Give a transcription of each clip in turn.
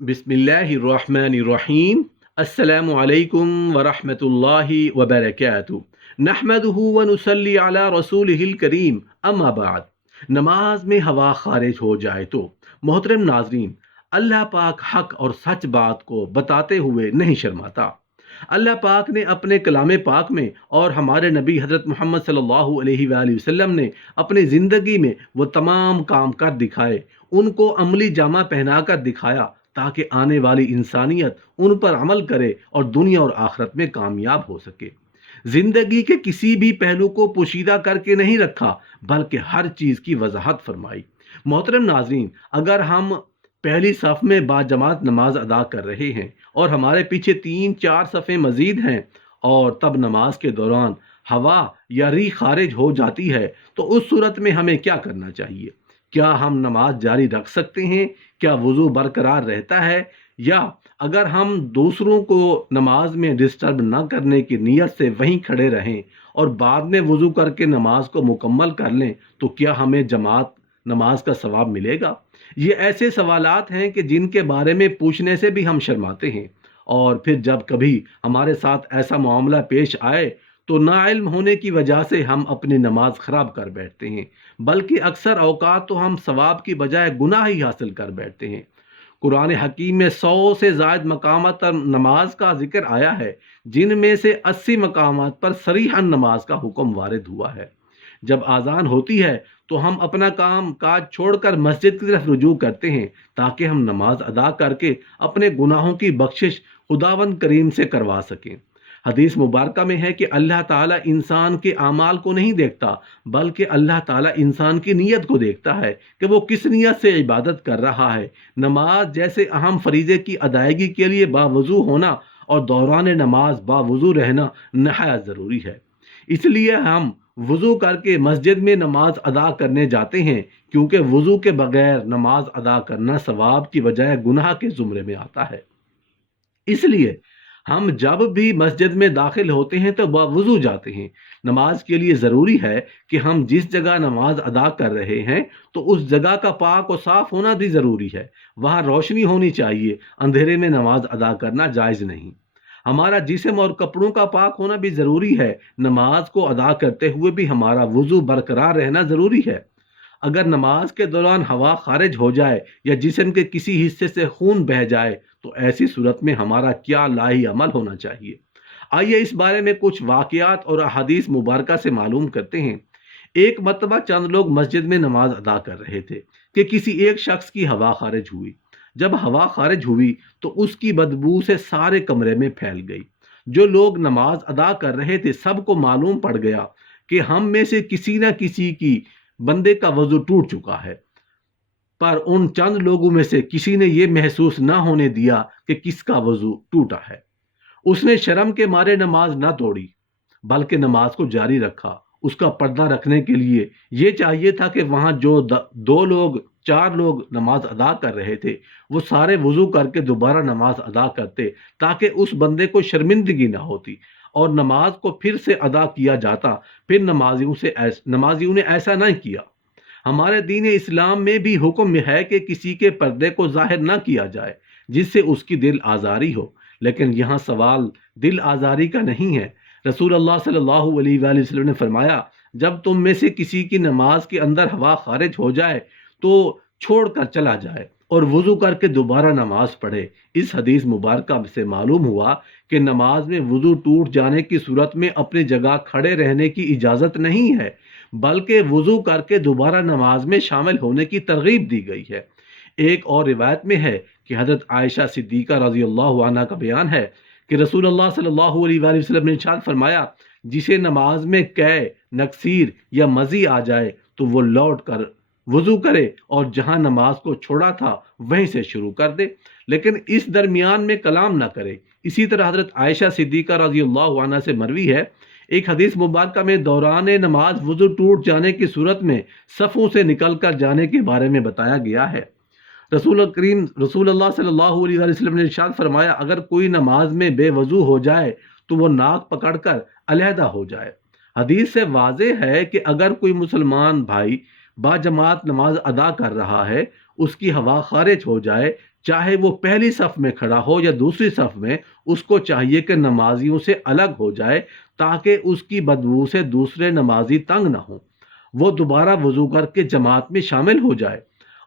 बिस्मिल्लाहिर्रहमानिर्रहीम। अस्सलामु अलैकुम वरहमतुल्लाहि वबरकातुहू। नहमदुहु व नुसल्ली अला रसूलिहिल करीम। अम्मा बाद। नमाज में हवा खारिज हो जाए तो मोहतरम नाजरीन, अल्लाह पाक हक और सच बात को बताते हुए नहीं शर्माता। अल्लाह पाक ने अपने कलाम पाक में और हमारे नबी हज़रत मोहम्मद सल्लल्लाहु अलैहि वसल्लम ने अपनी ज़िंदगी में वो तमाम काम कर दिखाए, उनको अमली जामा पहना कर दिखाया ताकि आने वाली इंसानियत उन पर अमल करे और दुनिया और आखिरत में कामयाब हो सके। जिंदगी के किसी भी पहलू को पोशीदा करके नहीं रखा, बल्कि हर चीज़ की वजाहत फरमाई। मोहतरम नाजरीन, अगर हम पहली सफ में बाजमात नमाज अदा कर रहे हैं और हमारे पीछे 3-4 सफ़े मजीद हैं और तब नमाज के दौरान हवा या री खारिज हो जाती है, तो उस सूरत में हमें क्या करना चाहिए? क्या हम नमाज जारी रख सकते हैं? क्या वज़ू बरकरार रहता है? या अगर हम दूसरों को नमाज में डिस्टर्ब ना करने की नीयत से वहीं खड़े रहें और बाद में वज़ू करके नमाज को मुकम्मल कर लें, तो क्या हमें जमात नमाज का सवाब मिलेगा? ये ऐसे सवालात हैं कि जिनके बारे में पूछने से भी हम शर्माते हैं, और फिर जब कभी हमारे साथ ऐसा मामला पेश आए तो नाइल्म होने की वजह से हम अपनी नमाज ख़राब कर बैठते हैं, बल्कि अक्सर औकात तो हम सवाब की बजाय गुनाह ही हासिल कर बैठते हैं। कुरान हकीम में 100 से ज़ायद मकामात पर नमाज का जिक्र आया है, जिनमें से 80 मकामात पर सरीहन नमाज का हुक्म वारिद हुआ है। जब आज़ान होती है तो हम अपना काम काज छोड़कर मस्जिद की तरफ रुजू करते हैं ताकि हम नमाज अदा करके अपने गुनाहों की बख्शिश खुदावंद करीम से करवा सकें। हदीस मुबारक में है कि अल्लाह ताला इंसान के आमाल को नहीं देखता, बल्कि अल्लाह ताला इंसान की नीयत को देखता है कि वो किस नीयत से इबादत कर रहा है। नमाज जैसे अहम फरीज़े की अदायगी के लिए बावज़ू होना और दौरान नमाज बावज़ू रहना नहायत ज़रूरी है। इसलिए हम वज़ू करके मस्जिद में नमाज अदा करने जाते हैं, क्योंकि वज़ू के बगैर नमाज अदा करना सवाब की बजाय गुनाह के ज़ुमरे में आता है। इसलिए हम जब भी मस्जिद में दाखिल होते हैं तो बावज़ू जाते हैं। नमाज के लिए ज़रूरी है कि हम जिस जगह नमाज अदा कर रहे हैं तो उस जगह का पाक और साफ़ होना भी ज़रूरी है। वहाँ रोशनी होनी चाहिए, अंधेरे में नमाज अदा करना जायज़ नहीं। हमारा जिस्म और कपड़ों का पाक होना भी ज़रूरी है। नमाज को अदा करते हुए भी हमारा वज़ू बरकरार रहना ज़रूरी है। अगर नमाज के दौरान हवा खारिज हो जाए या जिस्म के किसी हिस्से से खून बह जाए, तो ऐसी सूरत में हमारा क्या लाही अमल होना चाहिए? आइए इस बारे में कुछ वाक़यात और अहादीस मुबारका से मालूम करते हैं। एक मर्तबा चंद लोग मस्जिद में नमाज अदा कर रहे थे कि किसी एक शख्स की हवा खारिज हुई। जब हवा खारिज हुई तो उसकी बदबू से सारे कमरे में फैल गई। जो लोग नमाज अदा कर रहे थे, सबको मालूम पड़ गया कि हम में से किसी न किसी की बंदे का वजू टूट चुका है। पर उन चंद लोगों में से किसी ने यह महसूस ना होने दिया कि किसका वजू टूटा है। उसने शर्म के मारे नमाज ना तोड़ी, बल्कि नमाज को जारी रखा। उसका पर्दा रखने के लिए ये चाहिए था कि वहां जो 2 लोग 4 लोग नमाज अदा कर रहे थे, वो सारे वजू करके दोबारा नमाज अदा करते, ताकि उस बंदे को शर्मिंदगी ना होती और नमाज को फिर से अदा किया जाता। फिर नमाजियों ने ऐसा नहीं किया। हमारे दीन इस्लाम में भी हुक्म है कि किसी के पर्दे को जाहिर ना किया जाए जिससे उसकी दिल आज़ारी हो, लेकिन यहाँ सवाल दिल आज़ारी का नहीं है। रसूल अल्लाह सल्लल्लाहु अलैहि वसल्लम ने फरमाया, जब तुम में से किसी की नमाज के अंदर हवा खारिज हो जाए तो छोड़ कर चला जाए और वज़ू करके दोबारा नमाज पढ़े। इस हदीस मुबारक से मालूम हुआ कि नमाज में वज़ू टूट जाने की सूरत में अपनी जगह खड़े रहने की इजाज़त नहीं है, बल्कि वज़ू करके दोबारा नमाज में शामिल होने की तरगीब दी गई है। एक और रिवायत में है कि हज़रत आयशा सिद्दीक़ा रज़ी अल्लाह अन्हा का बयान है कि रसूल अल्लाह सल्लल्लाहु अलैहि वसल्लम ने इरशाद फरमाया, जिसे नमाज में कै, नक्सीर या मज़ी आ जाए तो वो लौट कर वज़ू करे और जहां नमाज को छोड़ा था वहीं से शुरू कर दे, लेकिन इस दरमियान में कलाम ना करे। इसी तरह हज़रत आयशा सिद्दीक़ा रज़ी अल्लाह अन्हा से मरवी है, एक हदीस मुबारक में दौरान नमाज वज़ू टूट जाने की सूरत में सफ़ों से निकल कर जाने के बारे में बताया गया है। रसूल अल्लाह सल्लल्लाहु अलैहि वसल्लम ने इरशाद फरमाया, अगर कोई नमाज में बेवजू हो जाए तो वो नाक पकड़कर अलहदा हो जाए। हदीस से वाज़ेह है कि अगर कोई मुसलमान भाई बाजमात नमाज अदा कर रहा है اس کی ہوا خارج ہو جائے، چاہے وہ پہلی صف میں کھڑا ہو یا دوسری صف میں، اس کو چاہیے کہ نمازیوں سے الگ ہو جائے تاکہ اس کی بدبو سے دوسرے نمازی تنگ نہ ہوں۔ وہ دوبارہ وضو کر کے جماعت میں شامل ہو جائے،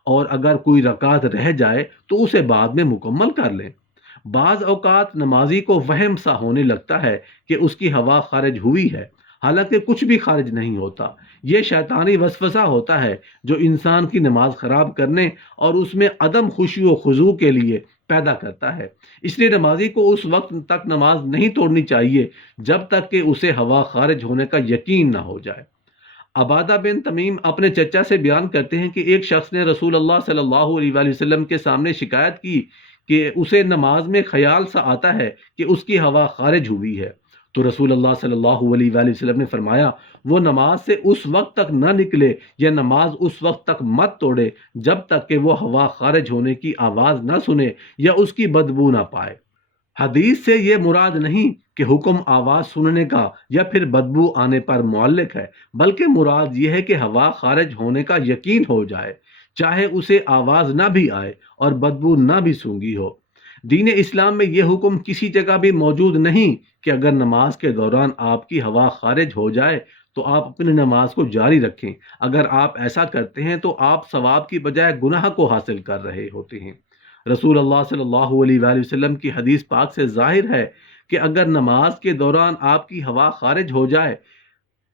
اور اگر کوئی رکعت رہ جائے تو اسے بعد میں مکمل کر لیں۔ بعض اوقات نمازی کو وہم سا ہونے لگتا ہے کہ اس کی ہوا خارج ہوئی ہے، حالانکہ کچھ بھی خارج نہیں ہوتا۔ یہ شیطانی وسوسہ ہوتا ہے جو انسان کی نماز خراب کرنے اور اس میں عدم خشوع و خضوع کے لیے پیدا کرتا ہے۔ اس لیے نمازی کو اس وقت تک نماز نہیں توڑنی چاہیے جب تک کہ اسے ہوا خارج ہونے کا یقین نہ ہو جائے۔ عبادہ بن تمیم اپنے چچا سے بیان کرتے ہیں کہ ایک شخص نے رسول اللہ صلی اللہ علیہ وآلہ وسلم کے سامنے شکایت کی کہ اسے نماز میں خیال سا آتا ہے کہ اس کی ہوا خارج ہوئی ہے، تو رسول اللہ صلی اللہ علیہ وآلہ وسلم نے فرمایا وہ نماز سے اس وقت تک نہ نکلے یا نماز اس وقت تک مت توڑے جب تک کہ وہ ہوا خارج ہونے کی آواز نہ سنے یا اس کی بدبو نہ پائے۔ حدیث سے یہ مراد نہیں کہ حکم آواز سننے کا یا پھر بدبو آنے پر معلق ہے، بلکہ مراد یہ ہے کہ ہوا خارج ہونے کا یقین ہو جائے، چاہے اسے آواز نہ بھی آئے اور بدبو نہ بھی سونگھی ہو۔ دین اسلام میں یہ حکم کسی جگہ بھی موجود نہیں کہ اگر نماز کے دوران آپ کی ہوا خارج ہو جائے تو آپ اپنی نماز کو جاری رکھیں۔ اگر آپ ایسا کرتے ہیں تو آپ ثواب کی بجائے گناہ کو حاصل کر رہے ہوتے ہیں۔ رسول اللہ صلی اللہ علیہ وآلہ وسلم کی حدیث پاک سے ظاہر ہے کہ اگر نماز کے دوران آپ کی ہوا خارج ہو جائے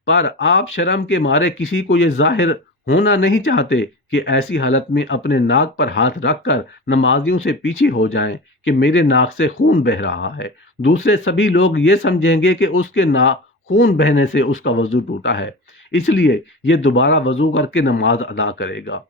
پر آپ شرم کے مارے کسی کو یہ ظاہر ہونا نہیں چاہتے کہ ایسی حالت میں اپنے ناک پر ہاتھ رکھ کر نمازیوں سے پیچھے ہو جائیں کہ میرے ناک سے خون بہ رہا ہے، دوسرے سبھی لوگ یہ سمجھیں گے کہ اس کے ناک خون بہنے سے اس کا وضو ٹوٹا ہے، اس لیے یہ دوبارہ وضو کر کے نماز ادا کرے گا۔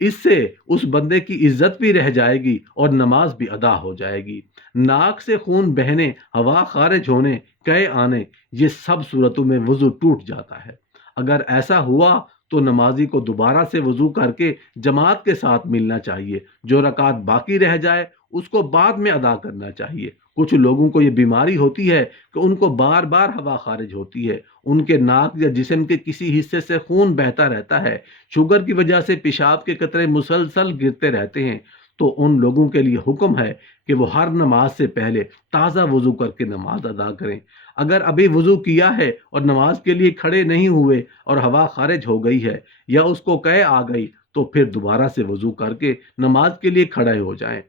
اس سے اس بندے کی عزت بھی رہ جائے گی اور نماز بھی ادا ہو جائے گی۔ ناک سے خون بہنے، ہوا خارج ہونے، قے آنے، یہ سب صورتوں میں وضو ٹوٹ جاتا ہے۔ اگر ایسا ہوا تو نمازی کو دوبارہ سے وضو کر کے جماعت کے ساتھ ملنا چاہیے، جو رکعت باقی رہ جائے اس کو بعد میں ادا کرنا چاہیے۔ کچھ لوگوں کو یہ بیماری ہوتی ہے کہ ان کو بار بار ہوا خارج ہوتی ہے، ان کے ناک یا جسم کے کسی حصے سے خون بہتا رہتا ہے، شوگر کی وجہ سے پیشاب کے قطرے مسلسل گرتے رہتے ہیں، تو ان لوگوں کے لیے حکم ہے کہ وہ ہر نماز سے پہلے تازہ وضو کر کے نماز ادا کریں۔ اگر ابھی وضو کیا ہے اور نماز کے لیے کھڑے نہیں ہوئے اور ہوا خارج ہو گئی ہے یا اس کو قے آ گئی تو پھر دوبارہ سے وضو کر کے نماز کے لیے کھڑے ہو جائیں۔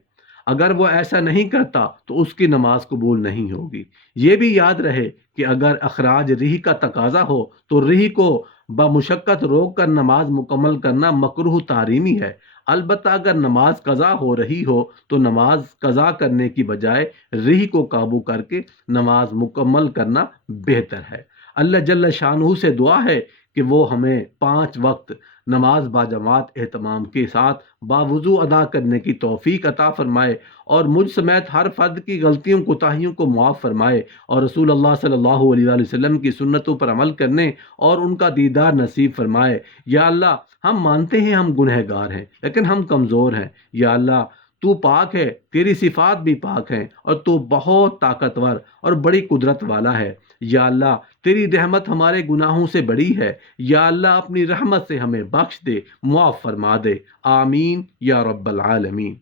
اگر وہ ایسا نہیں کرتا تو اس کی نماز قبول نہیں ہوگی۔ یہ بھی یاد رہے کہ اگر اخراج ریح کا تقاضا ہو تو ریح کو بمشقت روک کر نماز مکمل کرنا مکروہ تحریمی ہے۔ البتہ اگر نماز قضا ہو رہی ہو تو نماز قضا کرنے کی بجائے ریح کو قابو کر کے نماز مکمل کرنا بہتر ہے۔ اللہ جل شانہ سے دعا ہے کہ وہ ہمیں 5 وقت نماز باجماعت اہتمام کے ساتھ باوضو ادا کرنے کی توفیق عطا فرمائے اور مجھ سمیت ہر فرد کی غلطیوں کوتاہیوں کو معاف فرمائے اور رسول اللہ صلی اللہ علیہ وآلہ وسلم کی سنتوں پر عمل کرنے اور ان کا دیدار نصیب فرمائے۔ یا اللہ، ہم مانتے ہیں ہم گنہگار ہیں لیکن ہم کمزور ہیں۔ یا اللہ، تو پاک ہے، تیری صفات بھی پاک ہیں اور تو بہت طاقتور اور بڑی قدرت والا ہے۔ یا اللہ، تیری رحمت ہمارے گناہوں سے بڑی ہے۔ یا اللہ، اپنی رحمت سے ہمیں بخش دے، معاف فرما دے۔ آمین یا رب العالمین۔